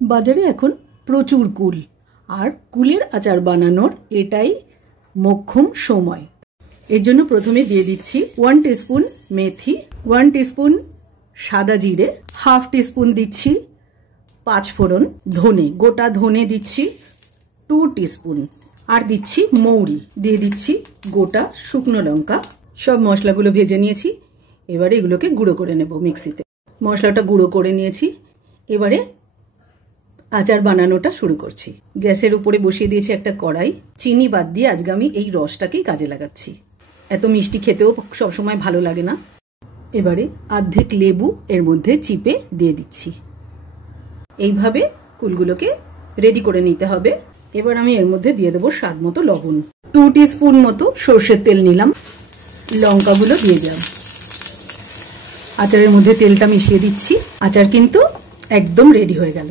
বাজারে এখন প্রচুর কুল, আর কুলের আচার বানানোর এটাই মোক্ষম সময়। এর জন্য প্রথমে দিয়ে দিচ্ছি 1 টিস্পুন মেথি, 1 টিস্পুন সাদা জিরে, হাফ টিস্পুন দিচ্ছি 5 ফোড়ন, ধনে, গোটা ধনে দিচ্ছি 2 টিস্পুন, আর দিচ্ছি মৌরি, দিয়ে দিচ্ছি গোটা শুকনো লঙ্কা। সব মশলাগুলো ভেজে নিয়েছি, এবারে এগুলোকে গুঁড়ো করে নেব মিক্সিতে। মশলাটা গুঁড়ো করে নিয়েছি, এবারে আচার বানানোটা শুরু করছি। গ্যাসের উপরে বসিয়ে দিয়েছি একটা কড়াই, চিনি বাদ দিয়ে আজকে আমি এই রসটাকেই কাজে লাগাচ্ছি। এত মিষ্টি খেতেও সবসময় ভালো লাগে না। এবারে অর্ধেক লেবু এর মধ্যে চিপে দিয়ে দিচ্ছি। এইভাবে কুলগুলোকে রেডি করে নিতে হবে। এবার আমি এর মধ্যে দিয়ে দেবো স্বাদ মতো লবণ, 2 টিস্পুন মতো সর্ষের তেল নিলাম, লঙ্কাগুলো দিয়ে দিলাম। আচারের মধ্যে তেলটা মিশিয়ে দিচ্ছি। আচার কিন্তু একদম রেডি হয়ে গেল।